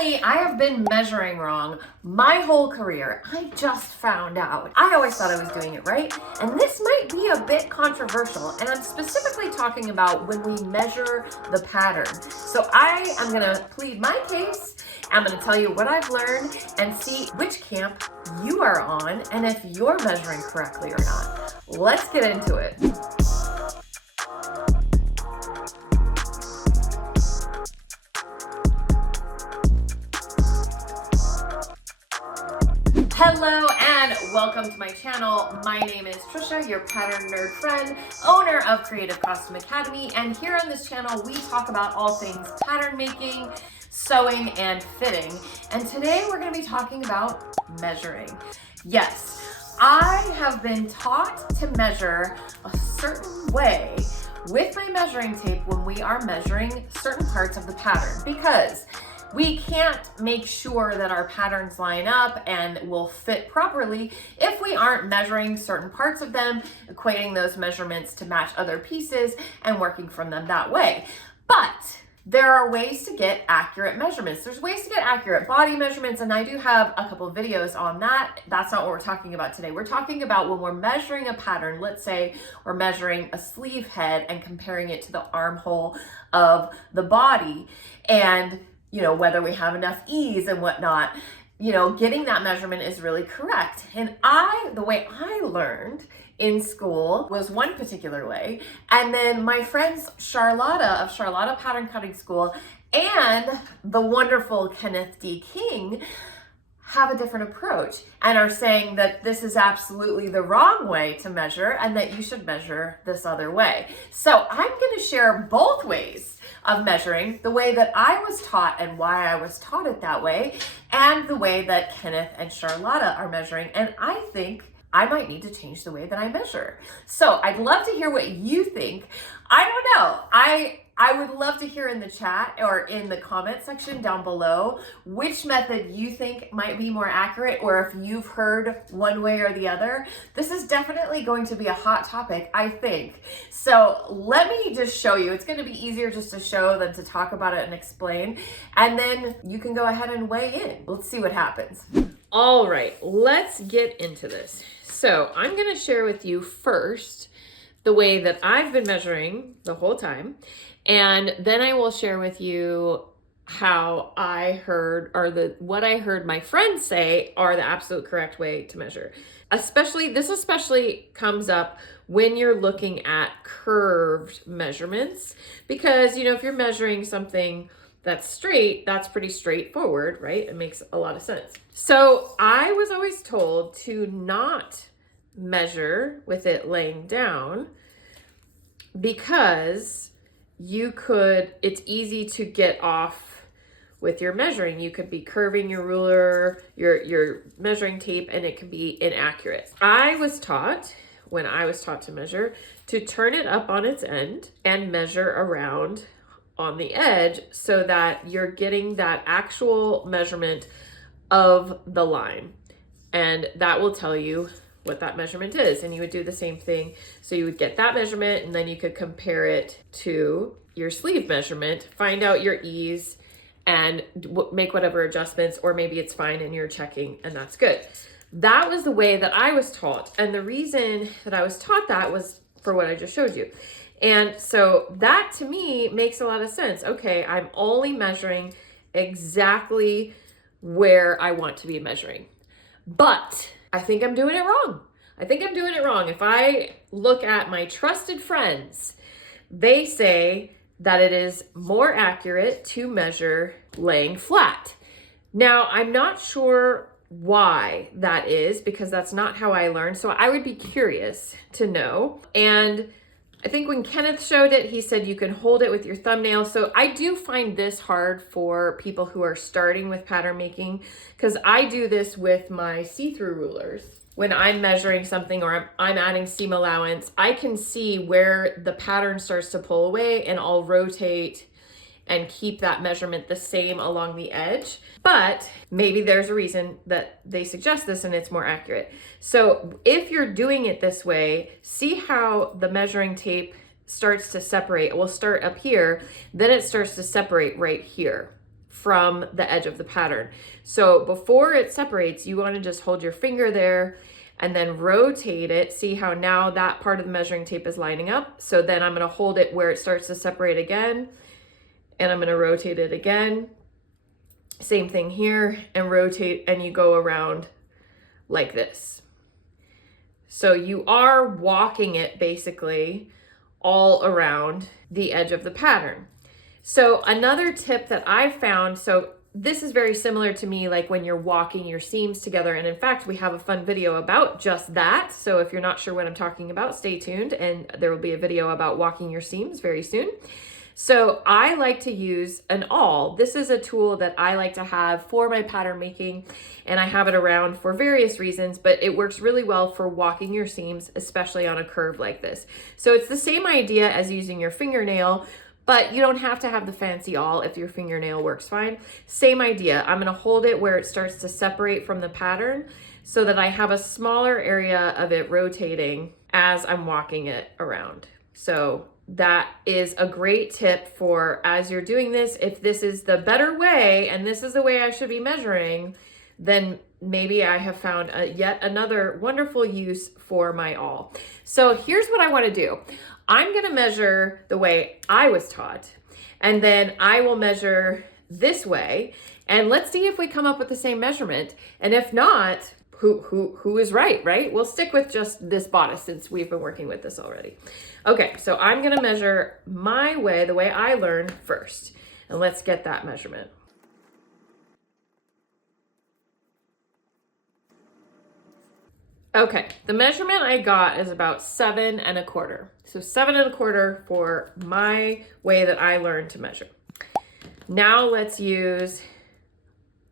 Apparently, I have been measuring wrong my whole career. I just found out. I always thought I was doing it right, and this might be a bit controversial, and I'm specifically talking about when we measure the pattern. So I am gonna plead my case. I'm gonna tell you what I've learned and see which camp you are on and if you're measuring correctly or not. Let's get into it. Hello and welcome to my channel. My name is Trisha, your pattern nerd friend, owner of Creative Costume Academy, and here on this channel we talk about all things pattern making, sewing, and fitting. And today we're going to be talking about measuring. Yes, I have been taught to measure a certain way with my measuring tape when we are measuring certain parts of the pattern, because we can't make sure that our patterns line up and will fit properly if we aren't measuring certain parts of them, equating those measurements to match other pieces and working from them that way. But there are ways to get accurate measurements. There's ways to get accurate body measurements, and I do have a couple of videos on that. That's not what we're talking about today. We're talking about when we're measuring a pattern. Let's say we're measuring a sleeve head and comparing it to the armhole of the body, and whether we have enough ease and whatnot, getting that measurement is really correct. And the way I learned in school was one particular way. And then my friends Charlotta of Charlotta Pattern Cutting School and the wonderful Kenneth D. King have a different approach and are saying that this is absolutely the wrong way to measure and that you should measure this other way. So I'm going to share both ways of measuring, the way that I was taught and why I was taught it that way, and the way that Kenneth and Charlotta are measuring. And I think I might need to change the way that I measure. So I'd love to hear what you think. I don't know. I would love to hear in the chat or in the comment section down below which method you think might be more accurate, or if you've heard one way or the other. This is definitely going to be a hot topic, I think. So let me just show you. It's going to be easier just to show than to talk about it and explain. And then you can go ahead and weigh in. Let's see what happens. All right, let's get into this. So I'm going to share with you first the way that I've been measuring the whole time. And then I will share with you how I heard, or what I heard my friends say are the absolute correct way to measure. This especially comes up when you're looking at curved measurements, because, if you're measuring something that's straight, that's pretty straightforward, right? It makes a lot of sense. So I was always told to not measure with it laying down, because it's easy to get off with your measuring. You could be curving your ruler, your measuring tape, and it can be inaccurate. I was taught, when I was taught to measure, to turn it up on its end and measure around on the edge so that you're getting that actual measurement of the line. And that will tell you what that measurement is. And you would do the same thing. So you would get that measurement, and then you could compare it to your sleeve measurement, find out your ease, and make whatever adjustments, or maybe it's fine and you're checking and that's good. That was the way that I was taught. And the reason that I was taught that was for what I just showed you. And so that to me makes a lot of sense. Okay, I'm only measuring exactly where I want to be measuring. But I think I'm doing it wrong. If I look at my trusted friends, they say that it is more accurate to measure laying flat. Now, I'm not sure why that is, because that's not how I learned. So I would be curious to know. And I think when Kenneth showed it, he said you can hold it with your thumbnail. So I do find this hard for people who are starting with pattern making, because I do this with my see-through rulers. When I'm measuring something or I'm adding seam allowance, I can see where the pattern starts to pull away, and I'll rotate and keep that measurement the same along the edge. But maybe there's a reason that they suggest this and it's more accurate. So if you're doing it this way, see how the measuring tape starts to separate. It will start up here, then it starts to separate right here. from the edge of the pattern. So before it separates, you want to just hold your finger there and then rotate it. See how now that part of the measuring tape is lining up? So then I'm going to hold it where it starts to separate again, and I'm going to rotate it again. Same thing here, and rotate, and you go around like this. So you are walking it basically all around the edge of the pattern. So another tip that I found, so this is very similar to me, like when you're walking your seams together. And in fact, we have a fun video about just that. So if you're not sure what I'm talking about, stay tuned, and there will be a video about walking your seams very soon. So I like to use an awl. This is a tool that I like to have for my pattern making, and I have it around for various reasons, but it works really well for walking your seams, especially on a curve like this. So it's the same idea as using your fingernail, but you don't have to have the fancy awl if your fingernail works fine. Same idea. I'm gonna hold it where it starts to separate from the pattern so that I have a smaller area of it rotating as I'm walking it around. So that is a great tip for as you're doing this. If this is the better way and this is the way I should be measuring, then maybe I have found yet another wonderful use for my awl. So here's what I want to do. I'm going to measure the way I was taught, and then I will measure this way, and let's see if we come up with the same measurement. And if not, who is right? We'll stick with just this bodice since we've been working with this already. Okay, so I'm gonna measure my way, the way I learned first, and let's get that measurement. Okay, the measurement I got is about 7 1/4. So 7 1/4 for my way that I learned to measure. Now let's use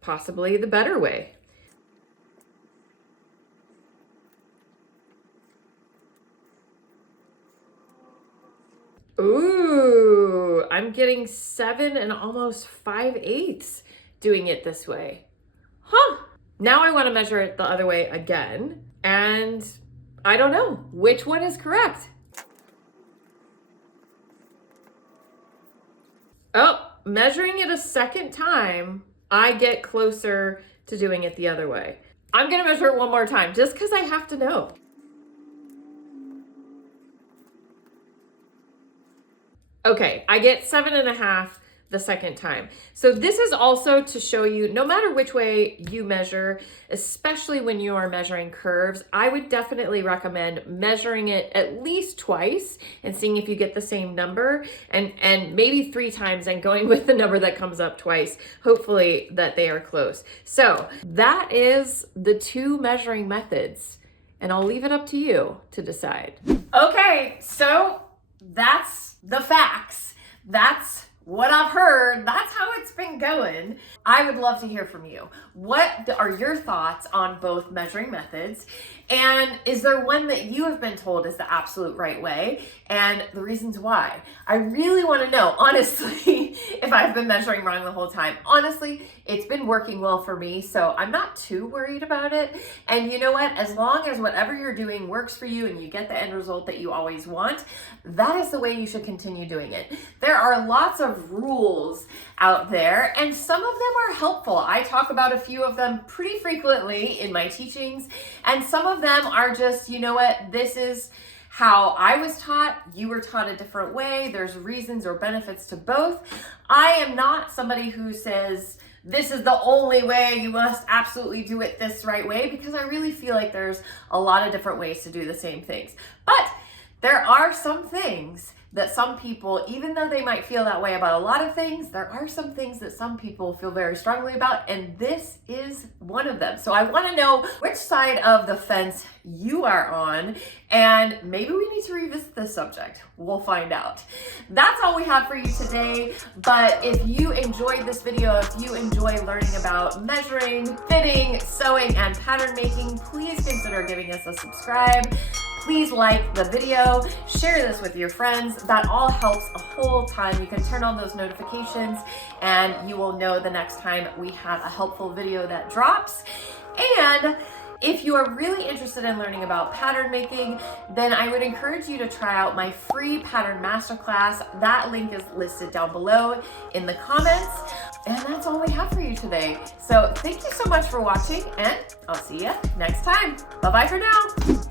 possibly the better way. Ooh, I'm getting 7 and almost 5/8 doing it this way. Huh. Now I want to measure it the other way again, and I don't know which one is correct. Oh, measuring it a second time, I get closer to doing it the other way. I'm going to measure it one more time just because I have to know. Okay, I get 7 1/2 the second time. So this is also to show you, no matter which way you measure, especially when you are measuring curves, I would definitely recommend measuring it at least twice and seeing if you get the same number, and maybe 3 times and going with the number that comes up twice, hopefully that they are close. So that is the 2 measuring methods, and I'll leave it up to you to decide. Okay, so that's the facts. That's what I've heard. That's how it's been going. I would love to hear from you. What are your thoughts on both measuring methods? And is there one that you have been told is the absolute right way, and the reasons why? I really want to know, honestly, if I've been measuring wrong the whole time. Honestly, it's been working well for me, so I'm not too worried about it. And you know what? As long as whatever you're doing works for you and you get the end result that you always want, that is the way you should continue doing it. There are lots of rules out there, and some of them are helpful. I talk about a few of them pretty frequently in my teachings, and some of them are just, you know what, this is how I was taught, you were taught a different way. There's reasons or benefits to both. I am not somebody who says, this is the only way, you must absolutely do it this right way, because I really feel like there's a lot of different ways to do the same things. But there are some things that some people, even though they might feel that way about a lot of things, there are some things that some people feel very strongly about, and this is one of them. So I want to know which side of the fence you are on, and maybe we need to revisit this subject. We'll find out. That's all we have for you today, but if you enjoyed this video, if you enjoy learning about measuring, fitting, sewing, and pattern making, please consider giving us a subscribe. Please like the video, share this with your friends. That all helps a whole ton. You can turn on those notifications and you will know the next time we have a helpful video that drops. And if you are really interested in learning about pattern making, then I would encourage you to try out my free pattern masterclass. That link is listed down below in the comments. And that's all we have for you today. So thank you so much for watching, and I'll see you next time. Bye-bye for now.